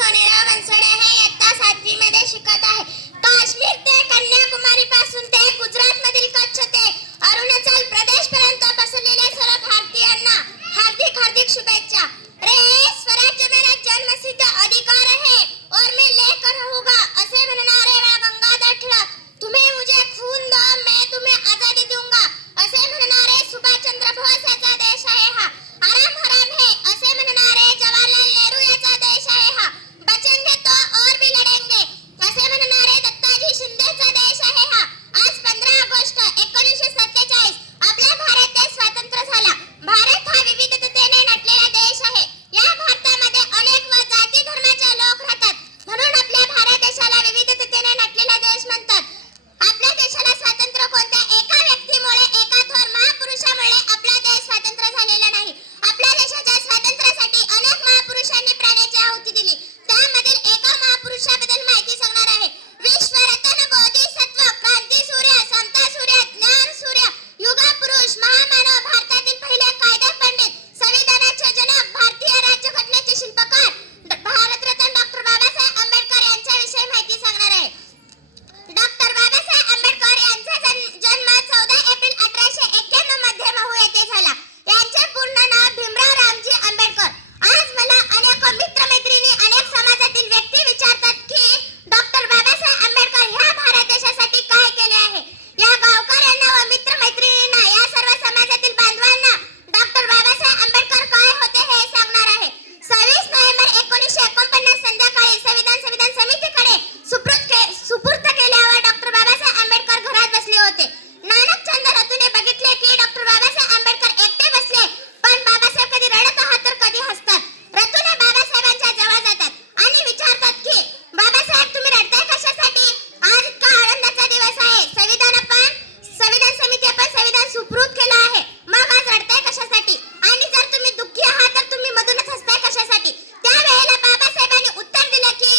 सोनेराव बनसोडे आहे. इयत्ता 7वी मध्ये शिकत आहे. काश्मीर ते कन्याकुमारी पासून ते गुजरात मधील कच्छ ते अरुणाचल प्रदेश पर्यंत पसरलेल्या सर्व भारतीयांना हार्दिक हार्दिक शुभेच्छा. रे स्वराज्य मेरा जन्मसिद्ध अधिकार है और मैं लेकर रहूंगा असे म्हणणारे गंगाधर टिळक, तुम्हें मुझे खून दो मैं तुम्हें आजादी दूंगा असे म्हणणारे सुभाषचंद्र बोस याचा देश आहे हा. आराम हराम है असे म्हणणारे जवाहरलाल नेहरू याचा देश आहे हा. बचेंगे तो और भी लढेंगे असे म्हणणारे दत्ताजी शिंदेचा देश आहे हा. आज 15 ऑगस्ट 1947 आपला भारत देश स्वतंत्र झाला. भारत हा विविधतेने नटलेला देश आहे. या भारतामध्ये अनेक व जाती धर्माचे लोक राहतात, म्हणून आपल्या भारत देशाला विविधतेने नटलेला देश म्हणतात. आपल्या देशाला स्वातंत्र्य कोणत्या एका व्यक्तीमुळे, एका थोर महापुरुषामुळे आपला देश स्वतंत्र झालेला नाही. आपल्या देशाच्या स्वातंत्र्यासाठी अनेक महापुरुषांनी प्राण्याची आहुती दिली. त्यामधील एका महापुरुषाबद्दल माहिती सांगणार आहे. विश्वरत्न बोधिसत्व, क्रांती सूर्य, समता सूर्य, ज्ञान सूर्य, युगा पुरुष, महामानव, भारतातील पहिले कायदा पंडित, संविधानाचे जनक, भारतीय राज्यघटनेचे शिल्पकार, भारतरत्न डॉक्टर बाबासाहेब आंबेडकर यांच्याविषयी माहिती सांगणार आहे. डॉक्टर बाबासाहेब आंबेडकर यांचा जन्म 14 एप्रिल 1891 मध्ये महू येथे झाला. यांचे पूर्ण नाव भीमराव रामजी आंबेडकर. आज मला अनेक मित्रमैत्रिणी, अनेक समाजातील व्यक्ती विचारतात की डॉक्टर बाबासाहेब आंबेडकर ह्या भारत देशासाठी काय केले आहे. या गावकऱ्यांना व मित्रमैत्रिणींना, या सर्व समाजातील बांधवांना डॉक्टर बाबासाहेब आंबेडकर काय होते हे सांगणार आहे. 26 नोव्हेंबर 1949 संध्याकाळी संविधान समितीकडे सुपूर्द केल्यावर डॉक्टर बाबासाहेब आंबेडकर घरात बसले होते. नानकचंद रतूने बघितले की डॉक्टर बाबासाहेब आंबेडकर एकटे बसले, पण बाबासाहेब कधी रडत आहात तर कधी हसतात. रतूने बाबासाहेबांच्या जवळ जातात आणि विचारतात की बाबासाहेब तुम्ही रडताय कशासाठी? आज इतका आनंदाचा दिवस आहे. संविधान समिती आपण संविधान सुपूर्द केलं आहे, मग आज रडताय कशासाठी? आणि जर तुम्ही दुःखी आहात तर तुम्ही मधूनच हसताय कशासाठी? त्यावेळेला बाबासाहेबांनी उत्तर दिलं की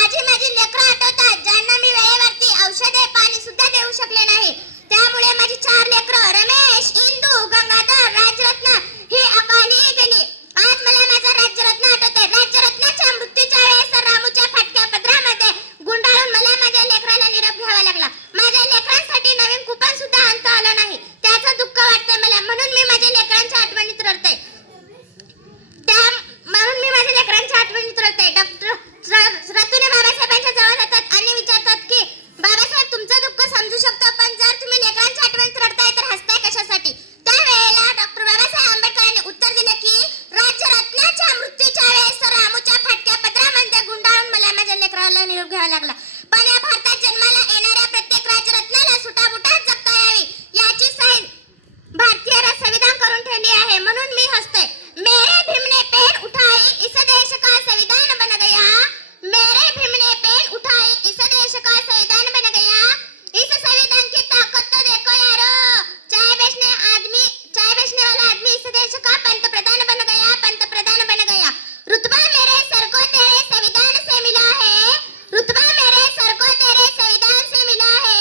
आजी माझी लेकरं आठवतात ज्यांना मी वेळेवरती औषधे पाणी सुद्धा देऊ शकले नाही. त्यामुळे माझी 4 लेकरं रमेश, इंदू, गंगाधर, राजरत्न ही अकाली गेली. आज मला माझा राज्यरत्न आठवते. राज्यरत्नाच्या मृत्यूच्या वेळेस रामूच्या फाटक्या पदरामध्ये गुंडाळून मला माझ्या लेकराला निरोप घ्यावा लागला. माझ्या लेकरांसाठी नवीन कुपन सुद्धा आणता आलं नाही. त्याचं दुःख वाटतंय मला, म्हणून मी माझ्या लेकरांच्या आठवणीत रडते. डॉक्टर रतूने बाबासाहेबांच्या जवळ जातात आणि विचारतात की बाबासाहेब तुमचं दुःख समजू शकतो, पण जर तुम्ही लेकरांच्या आठवणीत रडताय तर हसताय कशासाठी? त्यावेळेला डॉक्टर बाबासाहेब आंबेडकरांनी उत्तर दिले की राज्यरत्नाच्या मृत्यूच्या वेळेस रामूच्या फाटक्या पदरामध्ये गुंडाळून मला माझ्या लेकराला निरोप घ्यावा लागला. पण या भारतात जन्माला येणाऱ्या प्रत्येक राज्यरत्नाला सुटाबुटात जगता यावी याची साईन भारतीय संविधान करून ठेवली आहे, म्हणून मी हसते. मेरे भीम ने पेन उठाई इस देश का संविधान बन गया. मेरे भीम ने पेन उठाई इस देश का संविधान बन गया. इस संविधान की ताकत तो देखो यारो. चाय बेचने वाला आदमी इस देश का पंतप्रधान बन गया, पंतप्रधान बन गया. रुतबा मेरे सर को तेरे संविधान से मिला है. रुतबा मेरे सर को तेरे संविधान से मिला है.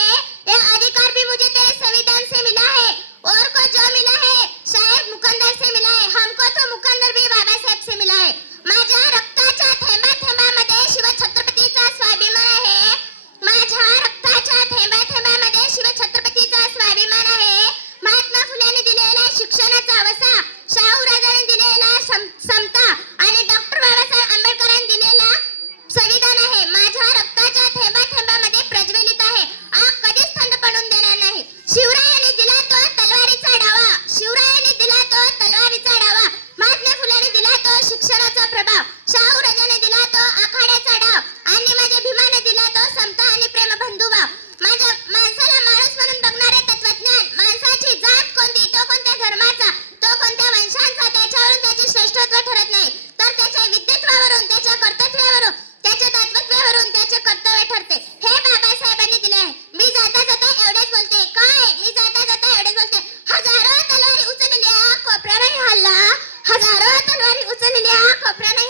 ये अधिकार भी मुझे तेरे संविधान से मिला है. और को जो मिला है शायद मुकंदर से मिला है. हमको तो मुकंदर भी बाबासाहेब से मिला है. माझ्या रक्ताच्या थेंबाथेंबामध्ये शिवछत्रपतीचा स्वाभिमान आहे. माझ्या रक्ताच्या थेंबाथेंबामध्ये शिवछत्रपतीचा स्वाभिमान आहे. महात्मा फुलेंनी दिलेला शिक्षणाचा वसा, शाहू राजांनी दिलेला समता आणि डॉक्टर बाबासाहेब आंबेडकरांनी दिलेला संविधान आहे. माझ्या रक्ताच्या थेंबाथेंबामध्ये प्रज्वलित आहे. आग कधीच थंड पडून देणार नाही. शिवरायांनी दिला तो तलवारीचा डावा. शिवरायांनी दिला तो तलवारीचा डावा. महात्मा फुलेंनी दिला तो शिक्षणाचा प्रभाव. शाहू राजाने दिला तो आखाड्याचा डाव. आणि माझ्या भीमाने दिला तो समता आणि प्रेम बंधुभाव. माझ्या माणसाला माणूस म्हणून बघणारे तत्वज्ञान. माणसाची जात कोणती, तो कोणत्या धर्माचा, तो कोणत्या वंशांचा, त्याच्यावरून त्याचे श्रेष्ठत्व ठरत नाही, तर त्याच्या विद्वत्वावरून, त्याच्या कर्तृत्वावरून, त्याच्या तत्वज्ञावरून त्याचे कर्तव्य ठरते. हे बाबासाहेबांनी दिले आहे. मी जाता जाता एवढेच बोलते. काय? मी जाता जाता एवढेच बोलते. हजारो तलवारी उचलल्या कोपऱ्याने हल्ला. हजारो तलवारी उचलल्या कोपऱ्याने